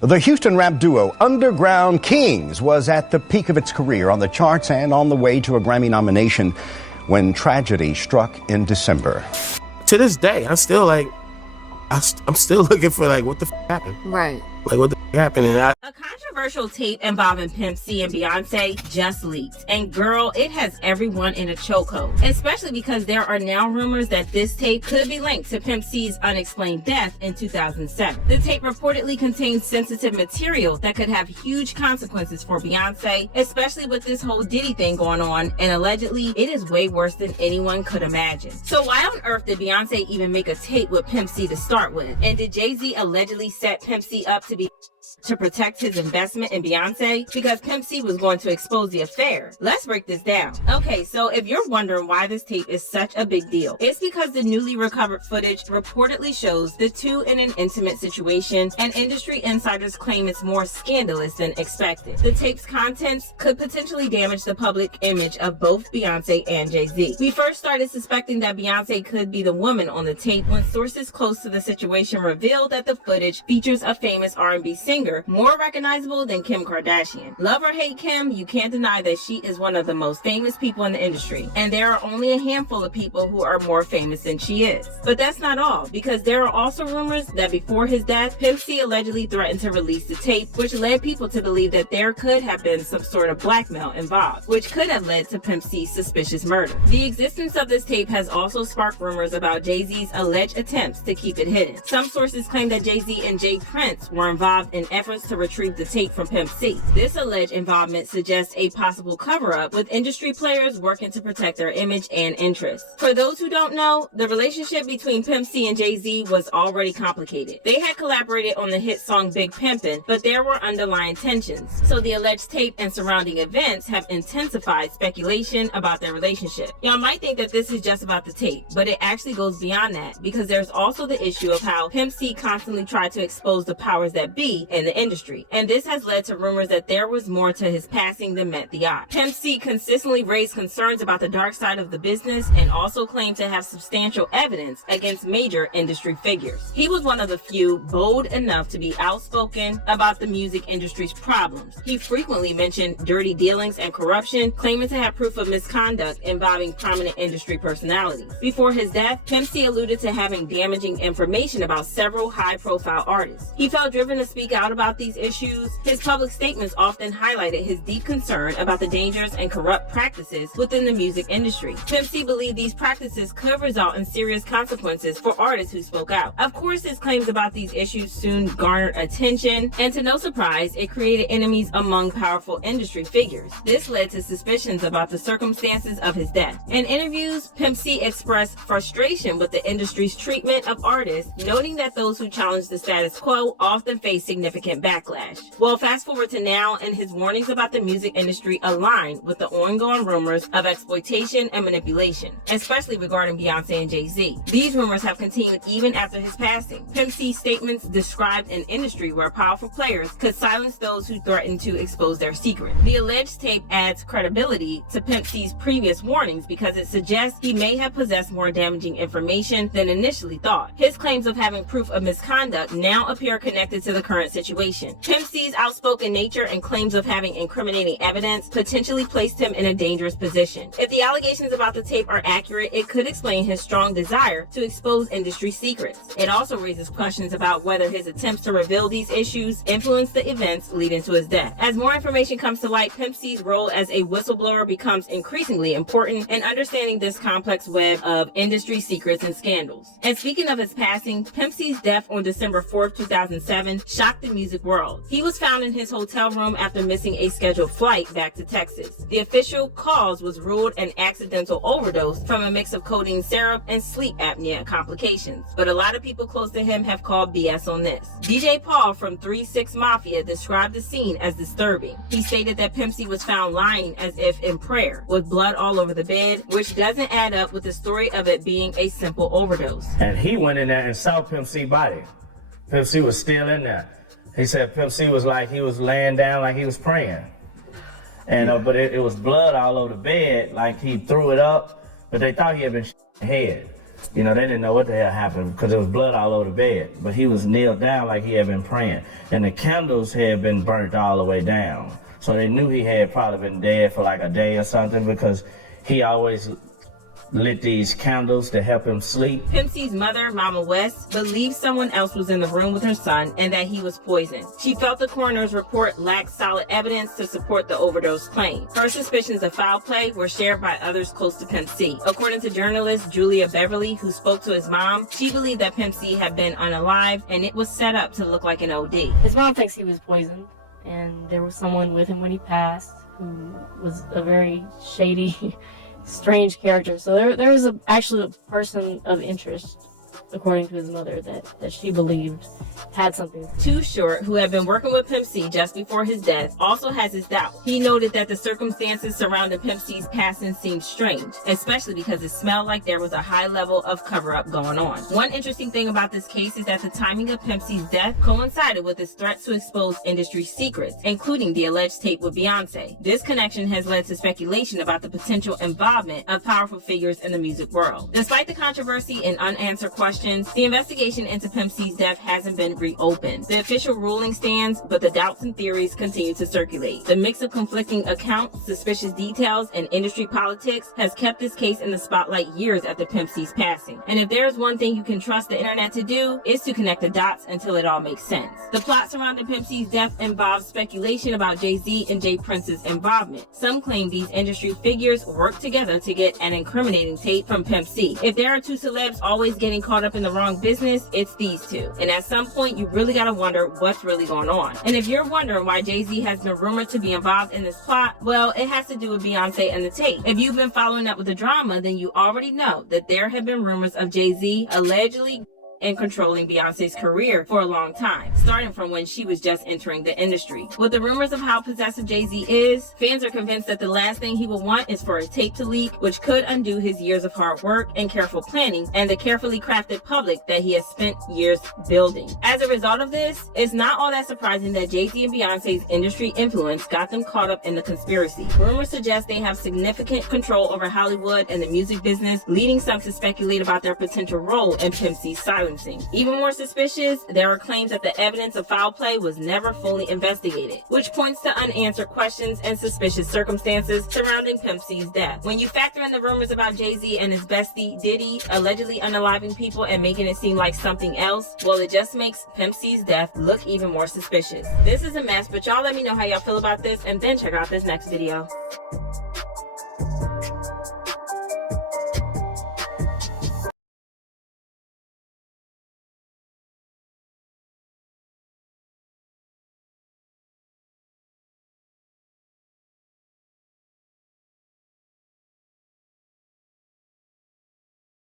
The Houston rap duo Underground Kings was at the peak of its career on the charts and on the way to a Grammy nomination when tragedy struck in December. To this day, I'm still looking for what the happened. Right. Like what the happened. And A controversial tape involving Pimp C and Beyoncé just leaked. And girl, it has everyone in a chokehold. Especially because there are now rumors that this tape could be linked to Pimp C's unexplained death in 2007. The tape reportedly contains sensitive material that could have huge consequences for Beyoncé, especially with this whole Diddy thing going on, and allegedly it is way worse than anyone could imagine. So why on earth did Beyoncé even make a tape with Pimp C to start with? And did Jay-Z allegedly set Pimp C up to protect his investment in Beyoncé because Pimp C was going to expose the affair? Let's break this down. Okay, so if you're wondering why this tape is such a big deal, it's because the newly recovered footage reportedly shows the two in an intimate situation, and industry insiders claim it's more scandalous than expected. The tape's contents could potentially damage the public image of both Beyoncé and Jay-Z. We first started suspecting that Beyoncé could be the woman on the tape when sources close to the situation revealed that the footage features a famous R&B singer more recognizable than Kim Kardashian. Love or hate Kim, you can't deny that she is one of the most famous people in the industry, and there are only a handful of people who are more famous than she is. But that's not all, because there are also rumors that before his death, Pimp C allegedly threatened to release the tape, which led people to believe that there could have been some sort of blackmail involved, which could have led to Pimp C's suspicious murder. The existence of this tape has also sparked rumors about Jay-Z's alleged attempts to keep it hidden. Some sources claim that Jay-Z and Jay Prince were involved in efforts to retrieve the tape from Pimp C. This alleged involvement suggests a possible cover-up, with industry players working to protect their image and interests. For those who don't know, the relationship between Pimp C and Jay-Z was already complicated. They had collaborated on the hit song Big Pimpin', but there were underlying tensions. So the alleged tape and surrounding events have intensified speculation about their relationship. Y'all might think that this is just about the tape, but it actually goes beyond that, because there's also the issue of how Pimp C constantly tried to expose the powers that be in the industry, and this has led to rumors that there was more to his passing than met the eye. Pimp C consistently raised concerns about the dark side of the business and also claimed to have substantial evidence against major industry figures. He was one of the few bold enough to be outspoken about the music industry's problems. He frequently mentioned dirty dealings and corruption, claiming to have proof of misconduct involving prominent industry personalities. Before his death, Pimp C alluded to having damaging information about several high-profile artists. He felt driven to speak out about these issues. His public statements often highlighted his deep concern about the dangers and corrupt practices within the music industry. Pimp C believed these practices could result in serious consequences for artists who spoke out. Of course, his claims about these issues soon garnered attention, and to no surprise, it created enemies among powerful industry figures. This led to suspicions about the circumstances of his death. In interviews, Pimp C expressed frustration with the industry's treatment of artists, noting that those who challenge the status quo often face significant backlash. Well, fast forward to now, and his warnings about the music industry align with the ongoing rumors of exploitation and manipulation, especially regarding Beyoncé and Jay-Z. These rumors have continued even after his passing. Pimp C's statements described an industry where powerful players could silence those who threaten to expose their secret. The alleged tape adds credibility to Pimp C's previous warnings because it suggests he may have possessed more damaging information than initially thought. His claims of having proof of misconduct now appear connected to the current situation. Pimp C's outspoken nature and claims of having incriminating evidence potentially placed him in a dangerous position. If the allegations about the tape are accurate, it could explain his strong desire to expose industry secrets. It also raises questions about whether his attempts to reveal these issues influenced the events leading to his death. As more information comes to light, Pimp C's role as a whistleblower becomes increasingly important in understanding this complex web of industry secrets and scandals. And speaking of his passing, Pimp C's death on December 4th, 2007 shocked the music world. He was found in his hotel room after missing a scheduled flight back to Texas. The official cause was ruled an accidental overdose from a mix of codeine syrup and sleep apnea complications, but a lot of people close to him have called BS on this. DJ Paul from 3 6 Mafia described the scene as disturbing. He stated that Pimp C was found lying as if in prayer, with blood all over the bed, which doesn't add up with the story of it being a simple overdose. And he went in there and saw Pimp C body. Pimp C was still in there. He said Pimp C was like he was laying down like he was praying. And but it was blood all over the bed, like he threw it up, but they thought he had been head. You know, they didn't know what the hell happened because there was blood all over the bed. But he was kneeled down like he had been praying. And the candles had been burnt all the way down. So they knew he had probably been dead for like a day or something because he always lit these candles to help him sleep. Pimp C's mother, Mama West, believes someone else was in the room with her son and that he was poisoned. She felt the coroner's report lacked solid evidence to support the overdose claim. Her suspicions of foul play were shared by others close to Pimp C. According to journalist Julia Beverly, who spoke to his mom, she believed that Pimp C had been unalived and it was set up to look like an OD. His mom thinks he was poisoned, and there was someone with him when he passed who was a very shady, strange character. So there was actually a person of interest, according to his mother, that she believed had something. Too Short, who had been working with Pimp C just before his death, also has his doubts. He noted that the circumstances surrounding Pimp C's passing seemed strange, especially because it smelled like there was a high level of cover-up going on. One interesting thing about this case is that the timing of Pimp C's death coincided with his threat to expose industry secrets, including the alleged tape with Beyoncé. This connection has led to speculation about the potential involvement of powerful figures in the music world. Despite the controversy and unanswered questions, the investigation into Pimp C's death hasn't been reopened. The official ruling stands, but the doubts and theories continue to circulate. The mix of conflicting accounts, suspicious details, and industry politics has kept this case in the spotlight years after Pimp C's passing. And if there's one thing you can trust the internet to do, it's to connect the dots until it all makes sense. The plot surrounding Pimp C's death involves speculation about Jay-Z and Jay Prince's involvement. Some claim these industry figures worked together to get an incriminating tape from Pimp C. If there are two celebs always getting caught up in the wrong business, it's these two. And at some point, you really gotta wonder what's really going on. And if you're wondering why Jay-Z has been rumored to be involved in this plot, well, it has to do with Beyoncé and the tape. If you've been following up with the drama, then you already know that there have been rumors of Jay-Z allegedly and controlling Beyonce's career for a long time, starting from when she was just entering the industry. With the rumors of how possessive Jay-Z is, fans are convinced that the last thing he will want is for a tape to leak, which could undo his years of hard work and careful planning and the carefully crafted public that he has spent years building. As a result of this, it's not all that surprising that Jay-Z and Beyonce's industry influence got them caught up in the conspiracy. Rumors suggest they have significant control over Hollywood and the music business, leading some to speculate about their potential role in Pimp C's silence. Even more suspicious, there are claims that the evidence of foul play was never fully investigated, which points to unanswered questions and suspicious circumstances surrounding Pimp C's death. When you factor in the rumors about Jay-Z and his bestie Diddy allegedly unaliving people and making it seem like something else, well, it just makes Pimp C's death look even more suspicious. This is a mess, but y'all let me know how y'all feel about this and then check out this next video.